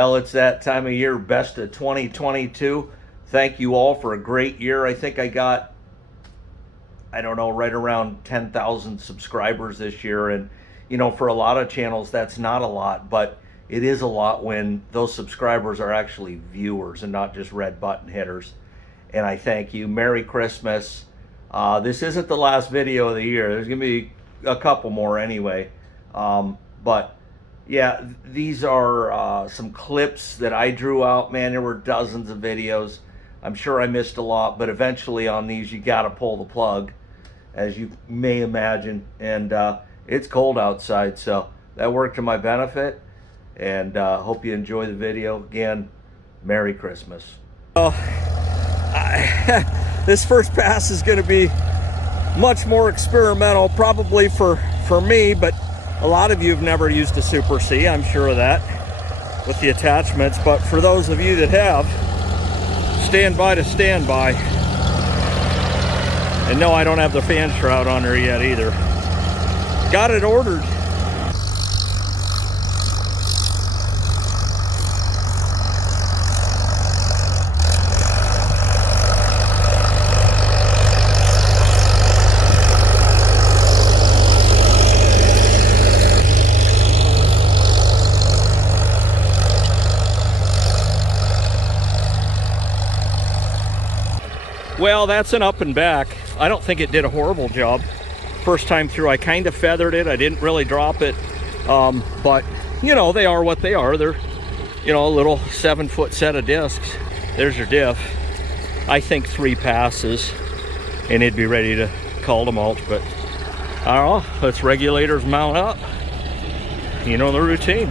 Well, it's that time of year, best of 2022. Thank you all for a great year. I think I got, I don't know, right around 10,000 subscribers this year. And, you know, for a lot of channels, that's not a lot, but it is a lot when those subscribers are actually viewers and not just red button hitters. And I thank you. Merry Christmas. This isn't the last video of the year. There's going to be a couple more anyway. But yeah, these are some clips that I drew out. Man, there were dozens of videos. I'm sure I missed a lot, but eventually on these you got to pull the plug, as you may imagine. And it's cold outside, so that worked to my benefit. And hope you enjoy the video. Again, Merry Christmas. This first pass is going to be much more experimental, probably for me, but a lot of you have never used a Super C, I'm sure of that, with the attachments. But for those of you that have, stand by to stand by. And no, I don't have the fan shroud on there yet either. Got it ordered. Well, that's an up and back. I don't think it did a horrible job. First time through, I kind of feathered it. I didn't really drop it. But, you know, they are what they are. They're, you know, a little 7-foot set of discs. There's your diff. I think 3 passes, and it'd be ready to call to mulch. But, I don't know. Let's regulators mount up. You know the routine.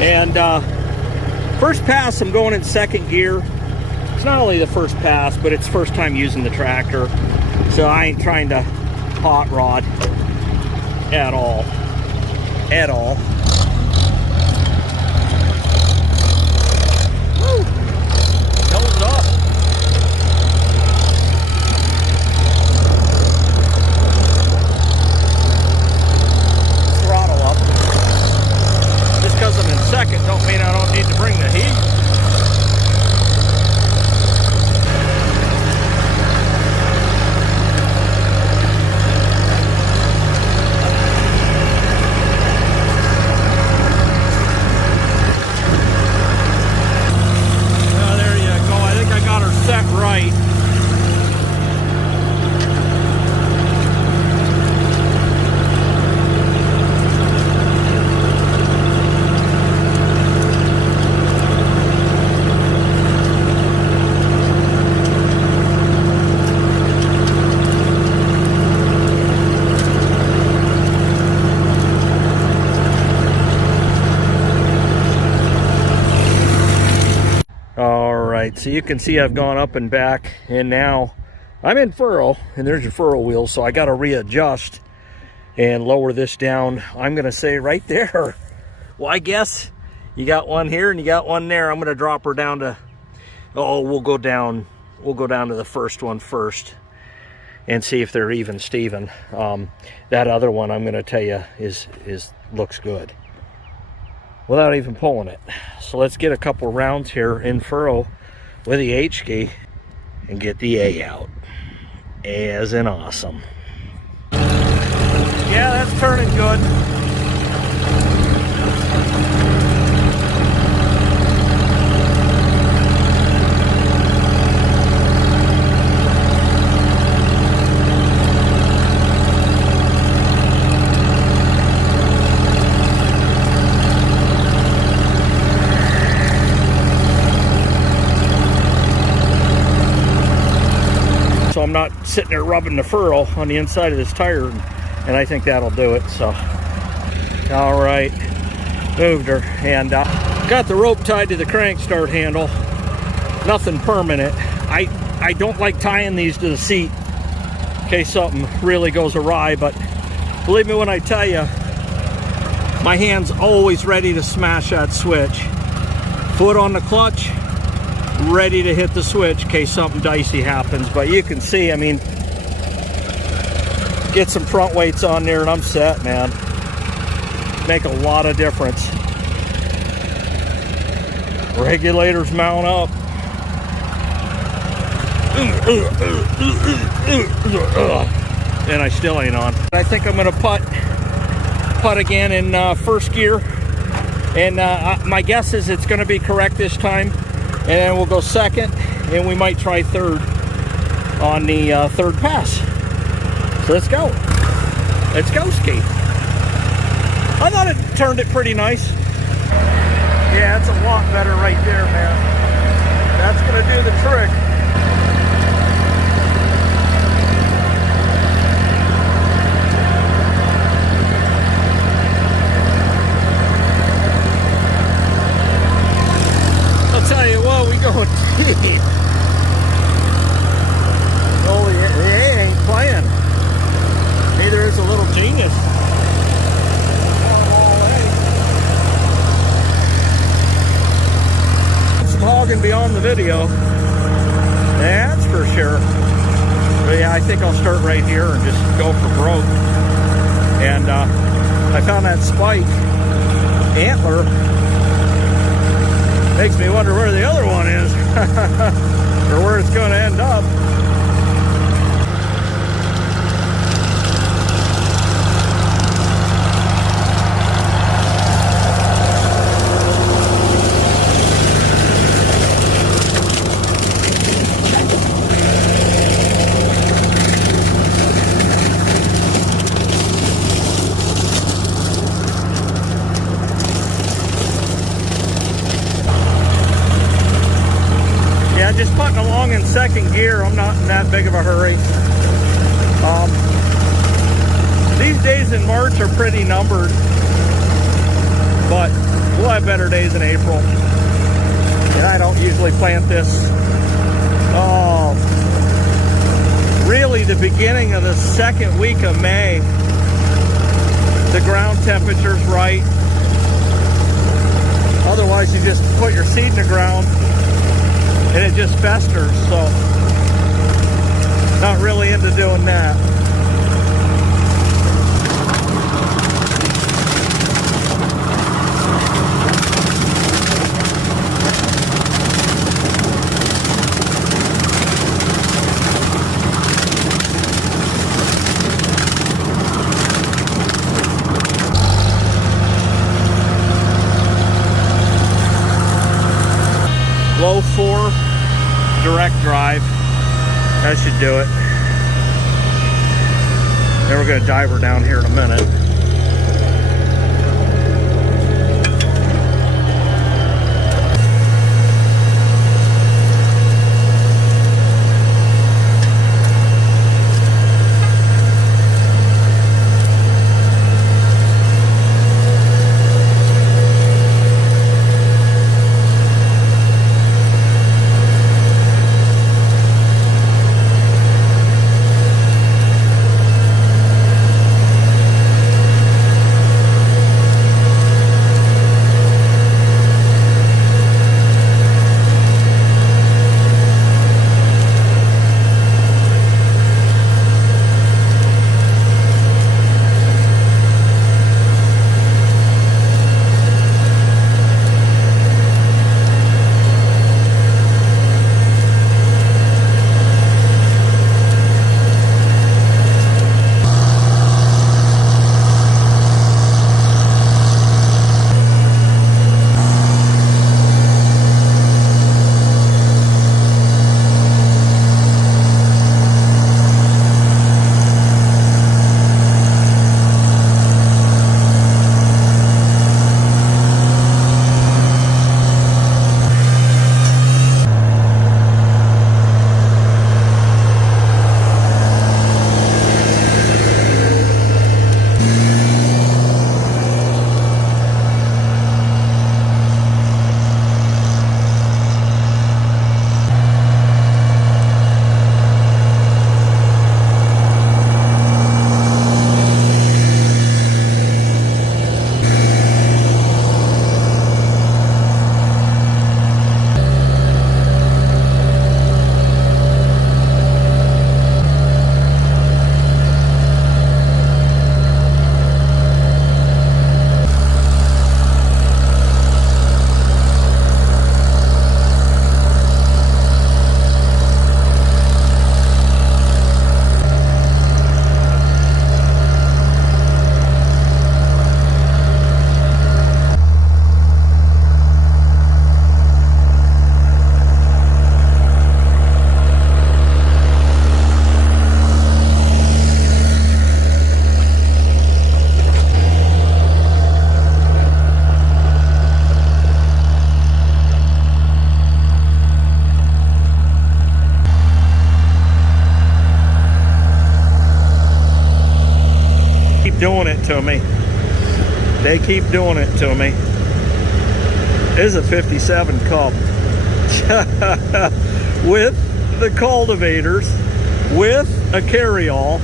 And, first pass, I'm going in second gear. It's not only the first pass, but it's first time using the tractor. So I ain't trying to hot rod at all. At all. Woo! Nose up. Throttle up. Just because I'm in second don't mean I don't need to bring the heat. Oh, there you go. I think I got her set right. So you can see I've gone up and back, and now I'm in furrow, and there's your furrow wheel, so I got to readjust and lower this down. I'm going to say right there. Well, I guess you got one here and you got one there. I'm going to drop her down to, we'll go down to the first one first and see if they're even Steven. That other one, I'm going to tell you, looks good without even pulling it. So let's get a couple rounds here in furrow with the H key and get the A out. A as in awesome. Yeah, that's turning good. So I'm not sitting there rubbing the furrow on the inside of this tire, and I think that'll do it. So, all right, moved her, and got the rope tied to the crank start handle. Nothing permanent. I don't like tying these to the seat in case something really goes awry, but believe me when I tell you, my hand's always ready to smash that switch. Foot on the clutch, ready to hit the switch in case something dicey happens. But you can see, I mean, get some front weights on there and I'm set, man. make a lot of difference. Regulators mount up. And I still ain't on. I think I'm gonna putt again in first gear, and my guess is it's gonna be correct this time, and then we'll go second, and we might try third on the third pass. So let's go. Let's go ski. I thought it turned it pretty nice. Yeah, it's a lot better right there, man. That's gonna do the trick. I'll tell you what, we going deep. Holy, he ain't playing. Neither is a little genius. Hogging beyond the video, that's for sure. But yeah, I think I'll start right here and just go for broke. And I found that spike antler. Makes me wonder where the other one is or where it's going to end up. Just putting along in second gear. I'm not in that big of a hurry. These days in March are pretty numbered, but we'll have better days in April. And I don't usually plant this. Really the beginning of the second week of May. The ground temperature's right. Otherwise you just put your seed in the ground and it just festers, so not really into doing that. Low 4, direct drive. That should do it. Then we're going to dive her down here in a minute. to me. They keep doing it to me. This is a 57 Cub with the cultivators, with a carryall,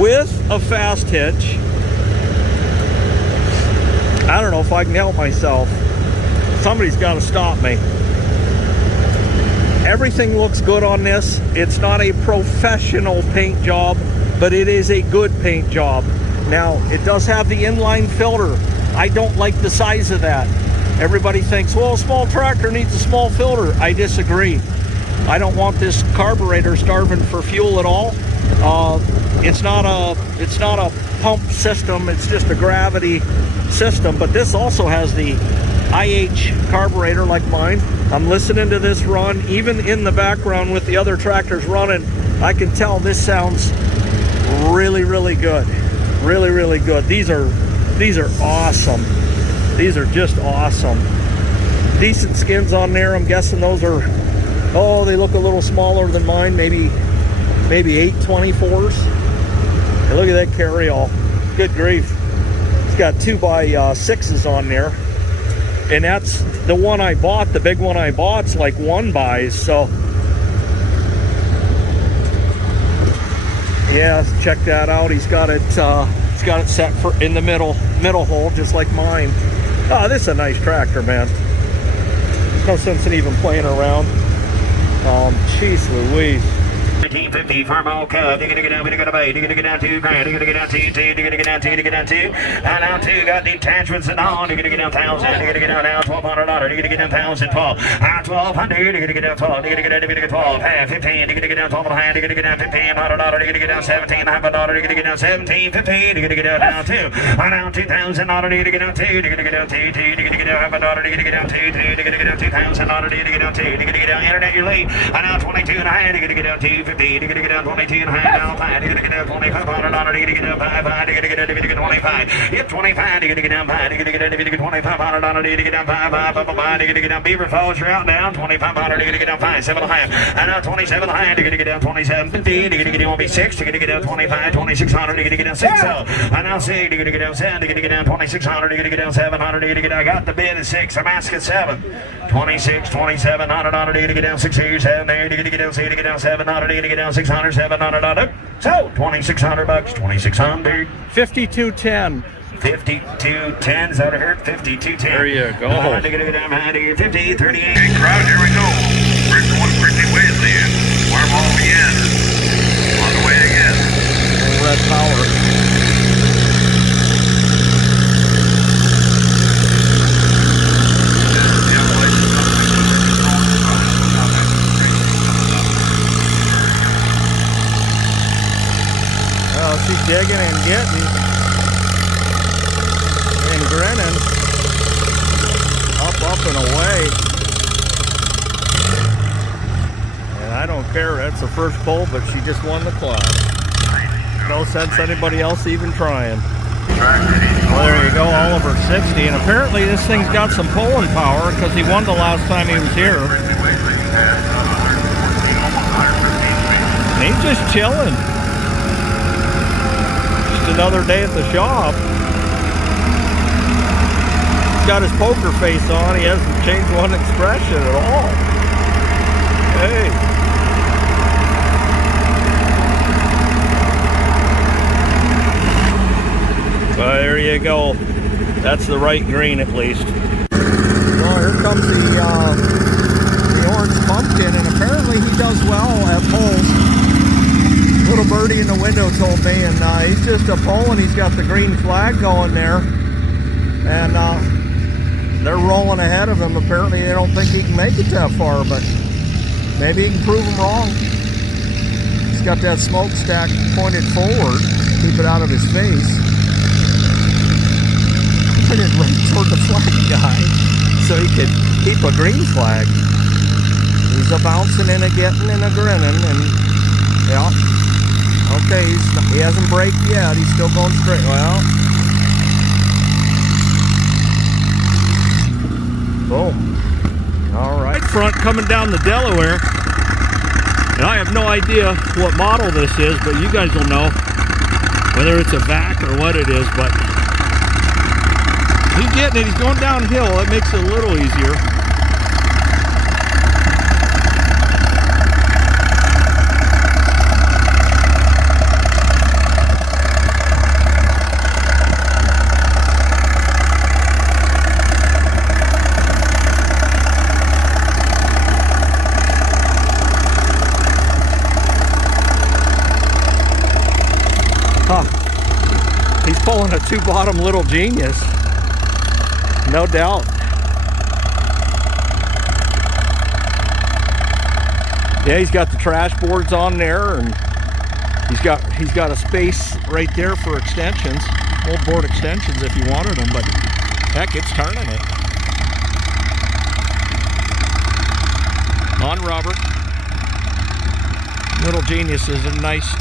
with a fast hitch. I don't know if I can help myself. Somebody's got to stop me. Everything looks good on this. It's not a professional paint job, but it is a good paint job. Now, it does have the inline filter. I don't like the size of that. Everybody thinks, well, a small tractor needs a small filter. I disagree. I don't want this carburetor starving for fuel at all. It's not a pump system. It's just a gravity system. But this also has the IH carburetor like mine. I'm listening to this run, even in the background with the other tractors running. I can tell this sounds really, really good. Really, really good. These are awesome. These are just awesome. Decent skins on there. I'm guessing those are, oh, they look a little smaller than mine. Maybe 824s. And look at that carryall. Good grief. It's got 2x6s on there. And that's the one I bought. The big one I bought's like 1x. So yeah, check that out. He's got it set for in the middle hole, just like mine. Oh, this is a nice tractor, man. No sense in even playing around. Jeez Louise. 1950 Farmall Cub, you're gonna get down, we're gonna bite, you're gonna get down 2 grand, you're gonna get down 2, you're gonna get down 2, you're gonna get down 2, and now 2 got detachments and on, you're gonna get down 1,000, you're gonna get down now $1,200, you're gonna get down 1,000, 12, 1,200, you're gonna get down 12, you're gonna get down 12, 15, you're gonna get down 12 and a half, you're gonna get down $1,500, you're gonna get down $1,700, you're gonna get down 17.50, you're gonna get down 2, now $2,000, you're gonna get down 2, you're gonna get down 2, you're gonna get down $100, you're gonna get down 2, you're gonna get down $2,000, you're gonna get down 2, you're gonna get down internet, you're late, and now 22 and a half, you're gonna get down 250, you're gonna get down 22 and a half, down 5, you're gonna get down $2,500, you're gonna get down 5, you're gonna get down 25, yep, 25, you're gonna get down 5, you're gonna get down $2,500, you're gonna get down 5, you're gonna get down Beaver Falls, you're out down 2,500, you're gonna get down 5, 7 and a half, and now 27 and a half, you're gonna get down 27.50, you're gonna get down 6, you're gonna get down 25, 2,600, you're gonna get down 6, and now 6, you're gonna get down 7, you're gonna get down 2,600, you're gonna get down 700, you're gonna get down, I got the bid at 6, I'm asking 7, 26, 2,700, you're gonna get down 6 here, 7 there, you're gonna get down 6, you're gonna get down 700, you're gonna get down 600, 700, so $2,600, 2,600. 5210. 5210, is that what I heard? 5210. There you go. 50, 38. Hey, crowd, here we go. We're going Brittany Wednesday in Farmall Fanatic. On the way again. Red Power. She's digging and getting and grinning up and away, and I don't care. That's the first pull, but she just won the class. No sense anybody else even trying. Well, there you go, Oliver 60, and apparently this thing's got some pulling power because he won the last time he was here. And he's just chilling. Another day at the shop. He's got his poker face on. He hasn't changed one expression at all. Hey. Well, there you go. That's the right green at least. Well, here comes the orange pumpkin, and apparently he does well at polls. Little birdie in the window told me, and he's just a pole, and he's got the green flag going there, and they're rolling ahead of him. Apparently they don't think he can make it that far, but maybe he can prove them wrong. He's got that smokestack pointed forward, keep it out of his face. Put it right toward the flag guy so he could keep a green flag. He's a bouncing and a getting and a grinning, and yeah. Okay, he hasn't braked yet. He's still going straight. Well, boom. All right. Front coming down the Delaware. And I have no idea what model this is, but you guys will know. whether it's a vac or what it is, but he's getting it. He's going downhill. That makes it a little easier. He's pulling a two-bottom little genius, no doubt. Yeah, he's got the trash boards on there, and he's got a space right there for extensions, old board extensions if you wanted them. But heck, it's turning it on rubber. Little geniuses are nice.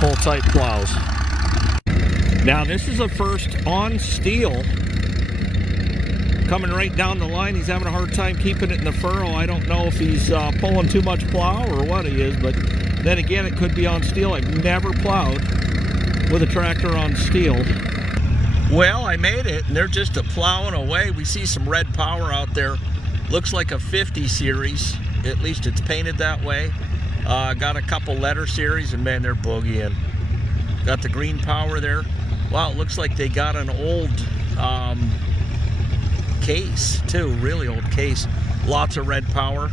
Pull type plows. Now this is a first on steel. Coming right down the line, he's having a hard time keeping it in the furrow. I don't know if he's pulling too much plow or what he is, but then again, it could be on steel. I've never plowed with a tractor on steel. Well, I made it, and they're just plowing away. We see some red power out there. Looks like a 50 series. At least it's painted that way. Got a couple letter series, and man, they're boogieing. Got the green power there. Wow, it looks like they got an old case too, really old case. Lots of red power.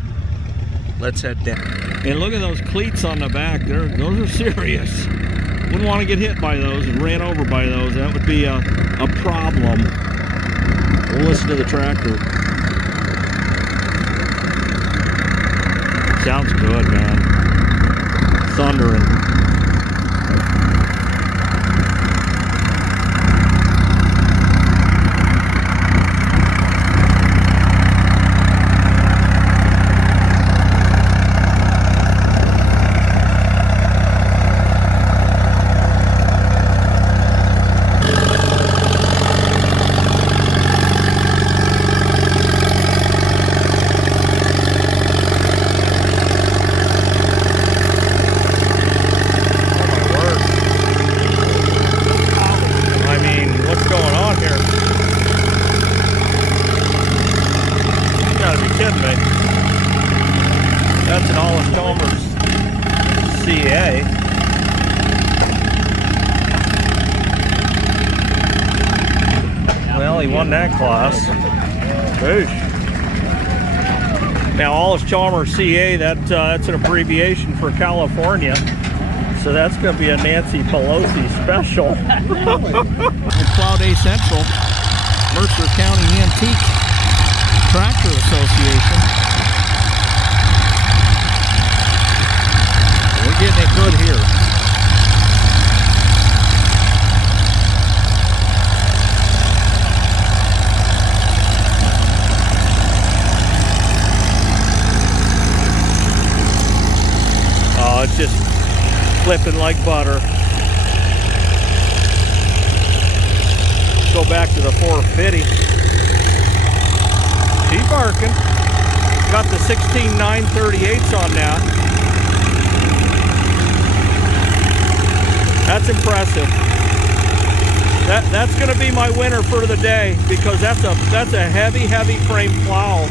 Let's head down. And look at those cleats on the back. Those are serious. Wouldn't want to get hit by those and ran over by those. That would be a problem. We'll listen to the tractor. Sounds good, man. Thundering. That's an all-Chalmers CA. Well, he won that class. Boosh. Now, All-Chalmers CA, that's an abbreviation for California. So that's going to be a Nancy Pelosi special. Plow Day Central, Mercer County Antique Tractor Association. We're getting it good here. Oh, it's just flipping like butter. Go back to the 450. She's barking. Got the 16 938s on now. That's impressive. That's going to be my winner for the day, because that's a heavy frame plow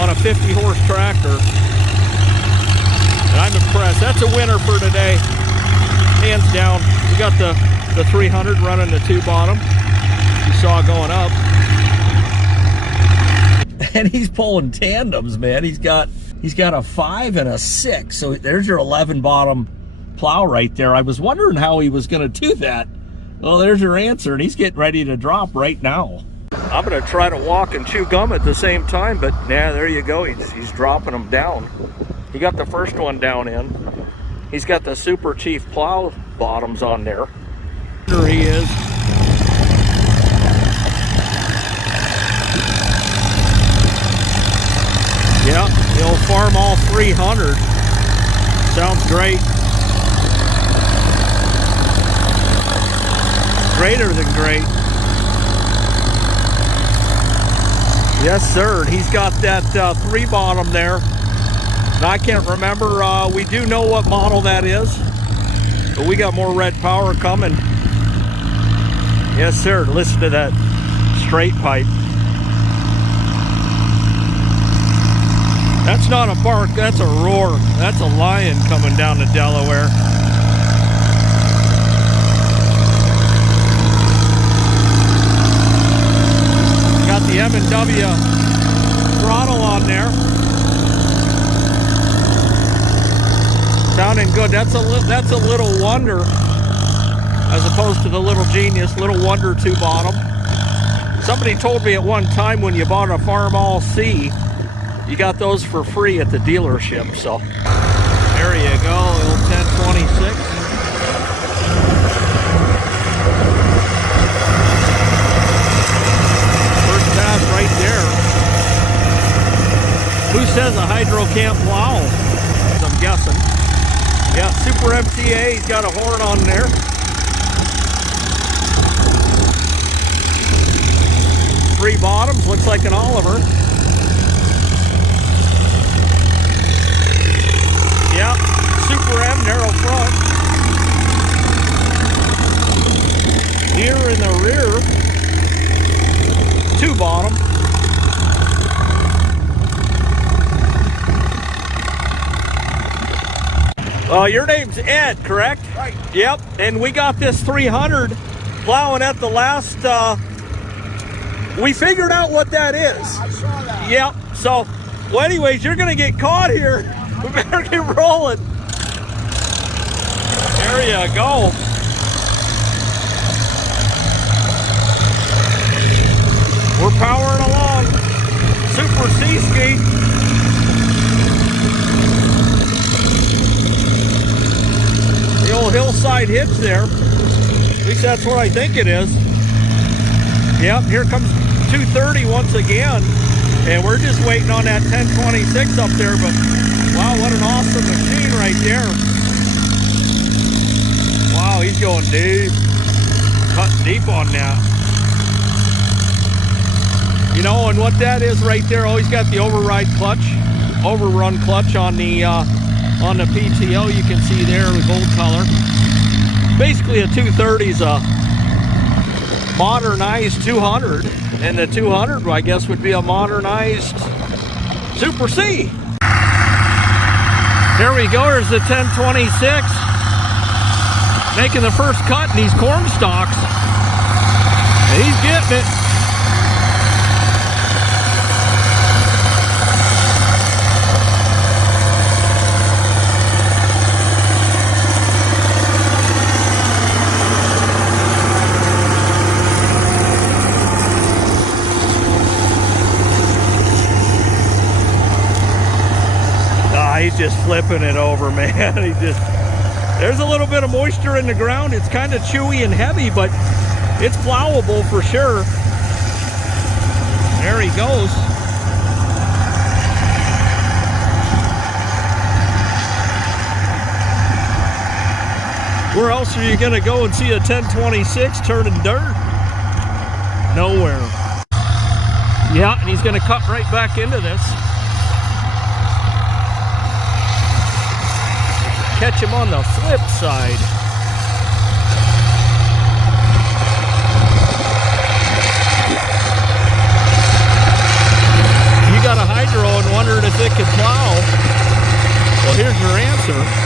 on a 50 horse tractor. And I'm impressed. That's a winner for today, hands down. We got the 300 running the two bottom. You saw going up. And he's pulling tandems, man. He's got a 5 and a 6. So there's your 11 bottom plow right there. I was wondering how he was going to do that. Well, there's your answer, and he's getting ready to drop right now. I'm going to try to walk and chew gum at the same time, but yeah, there you go. He's dropping them down. He got the first one down in. He's got the Super Chief plow bottoms on there. There he is. Yeah, the old Farmall 300. Sounds great. Greater than great. Yes, sir. He's got that 3 bottom there. And I can't remember. We do know what model that is, but we got more red power coming. Yes, sir. Listen to that straight pipe. That's not a bark, that's a roar. That's a lion coming down to Delaware. Got the M&W throttle on there. Sounding good. That's a Little Wonder as opposed to the Little Genius. Little Wonder 2 bottom. Somebody told me at one time when you bought a Farmall C, you got those for free at the dealership. So there you go, little 1026. First pass right there. Who says a hydro can't plow? I'm guessing. Yeah, Super MTA, he's got a horn on there. Three bottoms, looks like an Oliver. Yep, Super M, narrow front. Here in the rear, 2 bottom. Your name's Ed, correct? Right. Yep, and we got this 300 plowing at the last, we figured out what that is. I saw that. Yep, so, well anyways, you're gonna get caught here. We better get rolling. There you go. We're powering along. Super C-Ski. The old hillside hitch there. At least that's what I think it is. Yep, here comes 230 once again. And we're just waiting on that 1026 up there, but wow, what an awesome machine right there. Wow, he's going deep. Cutting deep on that. You know, and what that is right there, oh, he's got the override clutch, overrun clutch on the PTO. You can see there, the gold color. Basically a 230 is a modernized 200, and the 200, I guess, would be a modernized Super C. There we go, here's the 1026. Making the first cut in these corn stalks. He's getting it. He's just flipping it over, man. There's a little bit of moisture in the ground. It's kind of chewy and heavy, but it's plowable for sure. There he goes. Where else are you gonna go and see a 1026 turning dirt? Nowhere. Yeah, and he's gonna cut right back into this. Catch him on the flip side. You got a hydro and wondered if it could plow. Well, here's your answer.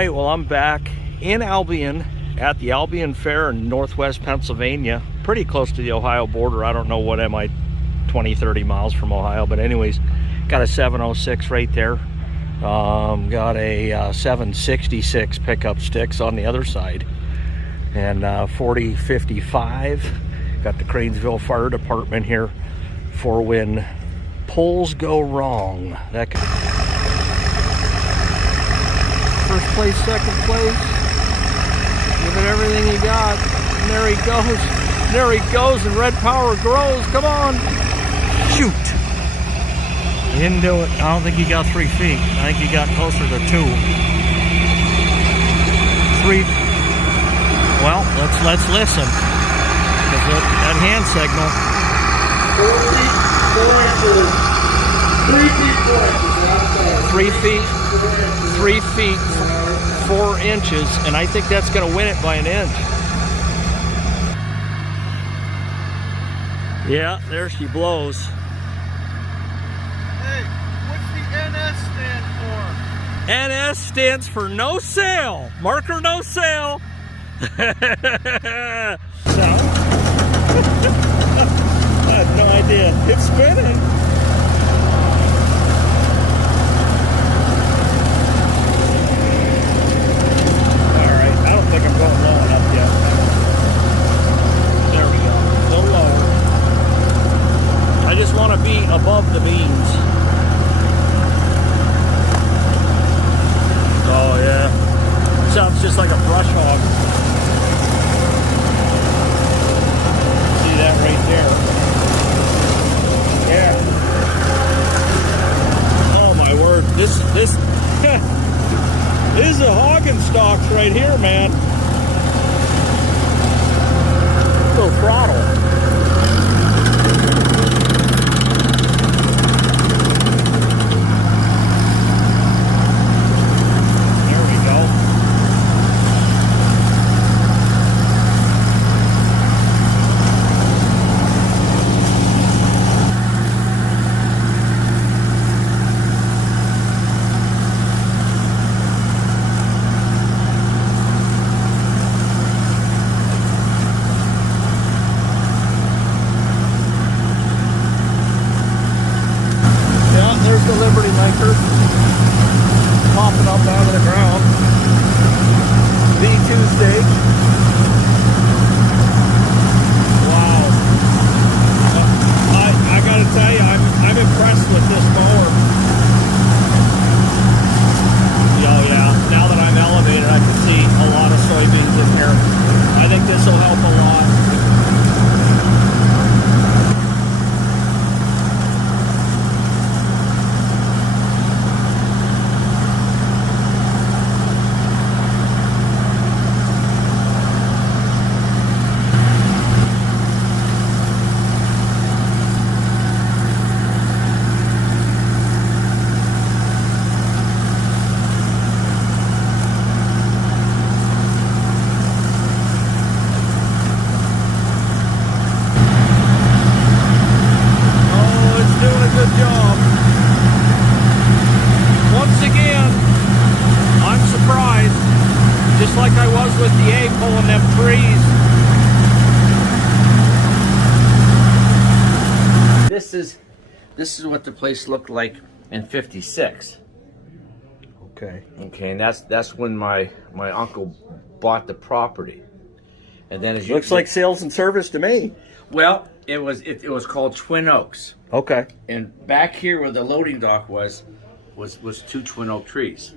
right, well, I'm back in Albion at the Albion Fair in Northwest Pennsylvania, pretty close to the Ohio border. I don't know, what am I, 20, 30 miles from Ohio, but anyways, got a 706 right there. Got a 766 pickup sticks on the other side, and 4055. Got the Cranesville Fire Department here for when polls go wrong. That could... First place, second place. Give it everything you got. And there he goes. There he goes, and red power grows. Come on. Shoot. He didn't do it. I don't think he got 3 feet. I think he got closer to 2. 3. Well, let's listen. Because that hand signal. 3 feet, 3 feet, 4 inches, and I think that's going to win it by an inch. Yeah, there she blows. Hey, what's the NS stand for? NS stands for no sale. Marker no sale. So, I have no idea. It's spinning. I don't think I'm going low enough yet. There we go. A little lower. I just want to be above the beans. Oh yeah. Sounds just like a brush hog. See that right there? Yeah. Oh my word. This This is a hogging stocks right here, man. Full throttle. There we go. There's the Liberty Linker popping up out of the ground. V2 stage. Wow. I gotta tell you, I'm impressed with this mower. Oh yeah, now that I'm elevated, I can see a lot of soybeans in here. I think this will help a lot. Just like I was with the A pulling them trees. This is what the place looked like in '56. Okay. Okay, and that's when my uncle bought the property. And then as you Looks like sales and service to me. well, it was called Twin Oaks. Okay. And back here where the loading dock was 2 twin oak trees.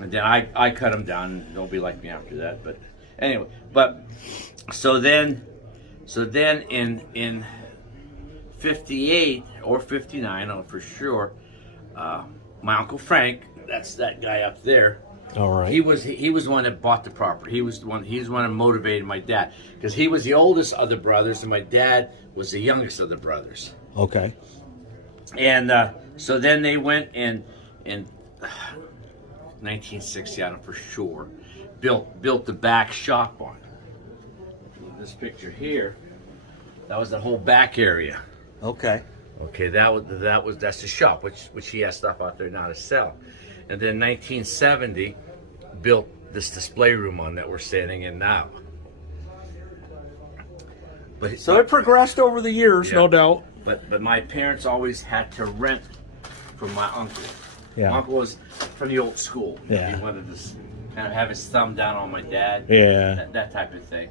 And then I cut them down. Nobody liked me after that, but anyway. But so then in '58 or '59, I don't know for sure. My uncle Frank, that's that guy up there. All right. He was the one that bought the property. He's the one that motivated my dad, because he was the oldest of the brothers, and my dad was the youngest of the brothers. Okay. And so then they went in 1960, I don't know for sure, built the back shop on it. This picture here, that was the whole back area. Okay. Okay, that's the shop, which he has stuff out there now to sell. And then 1970, built this display room on that we're standing in now. But So it progressed over the years, Yeah. no doubt. But my parents always had to rent from my uncle. Yeah. My uncle was from the old school. Yeah. He wanted to kind of have his thumb down on my dad. Yeah. That type of thing.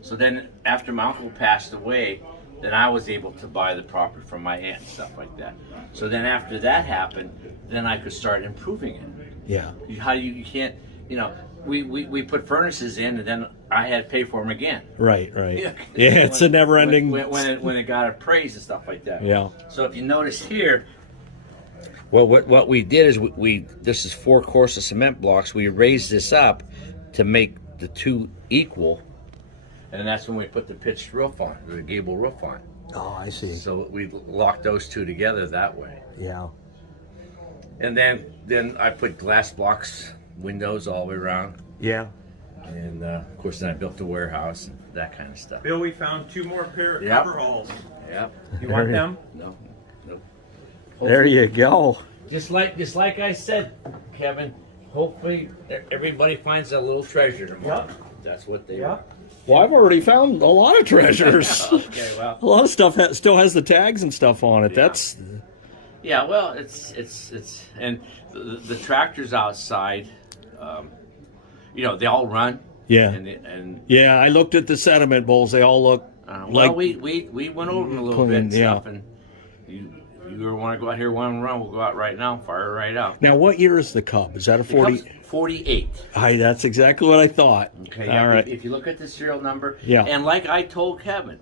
So then after my uncle passed away, then I was able to buy the property from my aunt and stuff like that. So then after that happened, then I could start improving it. Yeah. You can't, we put furnaces in, and then I had to pay for them again. Right. Yeah, it's a never-ending. When it got appraised and stuff like that. Yeah. So if you notice here, well, what we did is this is 4 course of cement blocks. We raised this up to make the two equal, and that's when we put the pitched roof on, the gable roof on. Oh, I see. So we locked those two together that way. Yeah. And then I put glass blocks, windows all the way around, Yeah. and of course then I built the warehouse and that kind of stuff. Bill, we found 2 more pair of Yep. coveralls. Yep. You want them? No. There you go. Just like I said, Kevin. Hopefully everybody finds a little treasure tomorrow. Yep. That's what they Yep. want. Well, I've already found a lot of treasures. Okay, well. A lot of stuff still has the tags and stuff on it. Yeah. That's Yeah, well, it's and the tractors outside, they all run. yeah. And Yeah, I looked at the sediment bowls. They all look well, like we went over them a little clean, bit and yeah. stuff, and you want to go out here one run, we'll go out right now, fire it right out. Now, what year is the Cub? Is that a 40? 48. Hi, that's exactly what I thought. Okay, All yeah, right. if you look at the serial number, Yeah. and like I told Kevin,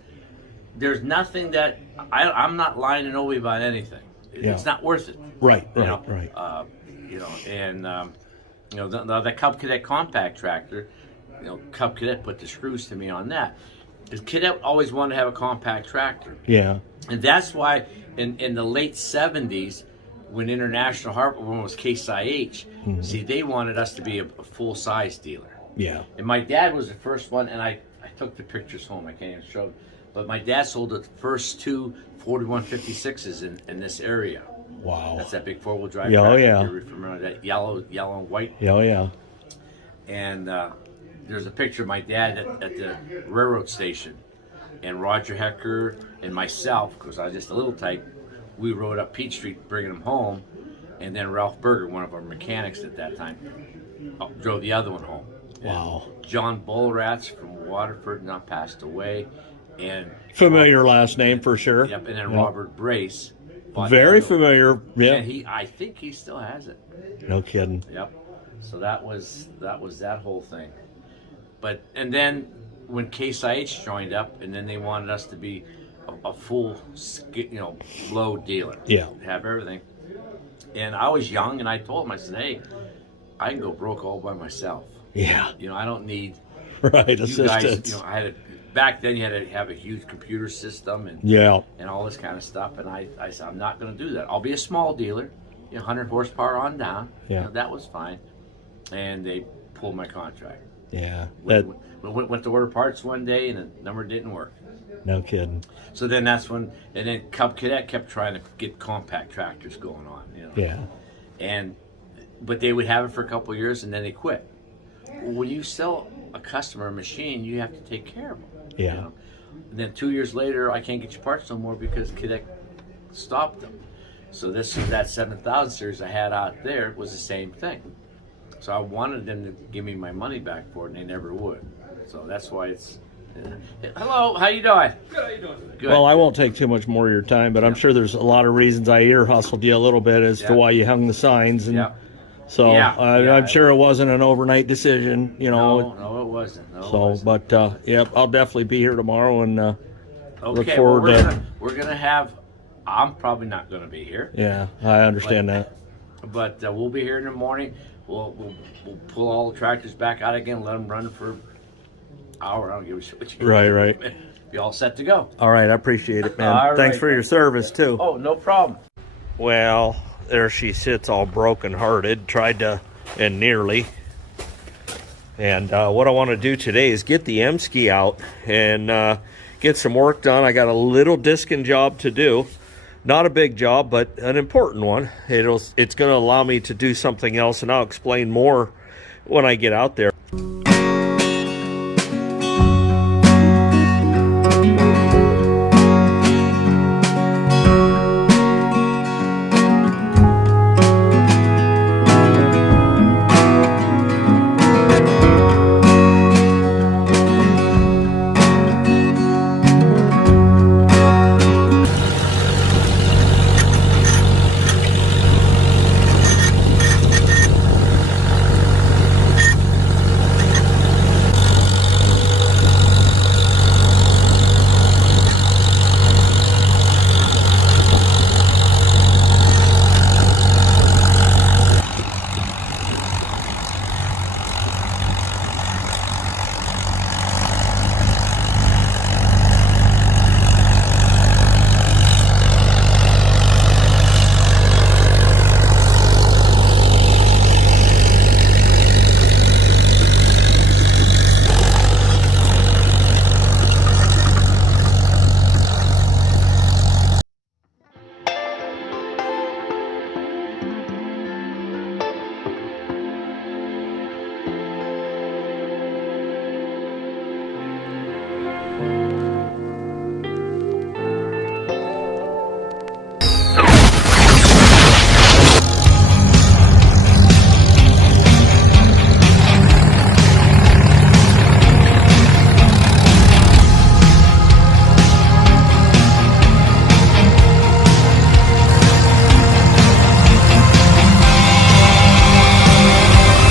there's nothing that I'm not lying to nobody about anything. Yeah. It's not worth it. Right. You know, Right. The Cub Cadet compact tractor, Cub Cadet put the screws to me on that. Because Cadet always wanted to have a compact tractor, Yeah. and that's why in the late '70s, when International Harbor was Case IH, see, they wanted us to be a full size dealer. Yeah. And my dad was the first one, and I took the pictures home. I can't even show them. But my dad sold the first 2 4156s in this area. Wow. That's that big 4-wheel drive. Yeah, oh, tractor, yeah. if you remember that yellow and white. Yeah. Oh, yeah. And there's a picture of my dad at the railroad station. And Roger Hecker and myself, because I was just a little tight, we rode up Peach Street bringing him home. And then Ralph Berger, one of our mechanics at that time, drove the other one home. Wow. John Bullrats from Waterford now passed away. And Familiar last name for sure. Yep, and then Yeah. Robert Brace. bought Very the other one. familiar. Yeah. And I think he still has it. No kidding. Yep. So that was that whole thing. And then when Case IH joined up, and then they wanted us to be a full, load dealer. Yeah. Have everything. And I was young, and I told him, I said, hey, I can go broke all by myself. Yeah. I don't need Right. you guys. Assistance. Back then you had to have a huge computer system and Yeah. all this kind of stuff. And I said, I'm not going to do that. I'll be a small dealer, 100 horsepower on down. Yeah. That was fine. And they pulled my contract. Yeah. That. Went to order parts one day, and the number didn't work. No kidding. So then that's when, and then Cub Cadet kept trying to get compact tractors going on. Yeah. But they would have it for a couple of years, and then they quit. When you sell a customer a machine, you have to take care of them. Yeah. And then 2 years later, I can't get your parts no more because Cadet stopped them. So that 7000 series I had out there was the same thing. So I wanted them to give me my money back for it, and they never would. So that's why it's. Hello, how you doing? Good, how you doing? Good. Well, I won't take too much more of your time, but I'm sure there's a lot of reasons I ear hustled you a little bit as to Yeah. why you hung the signs, and Yeah. so Yeah, yeah. I'm sure it wasn't an overnight decision, No, it wasn't. No, it So, wasn't. but yep, I'll definitely be here tomorrow, and look Okay, forward well, to. we're gonna have. I'm probably not gonna be here, Yeah, I understand that. but we'll be here in the morning. We'll pull all the tractors back out again, let them run for an hour. I don't give a shit what you. Right. Be all set to go. All right, I appreciate it, man. All Thanks right, for your service too. Oh, no problem. Well, there she sits, all broken-hearted. Tried to, and nearly. And what I want to do today is get the M-Ski out and get some work done. I got a little discing job to do. Not a big job, but an important one. It's going to allow me to do something else, and I'll explain more when I get out there.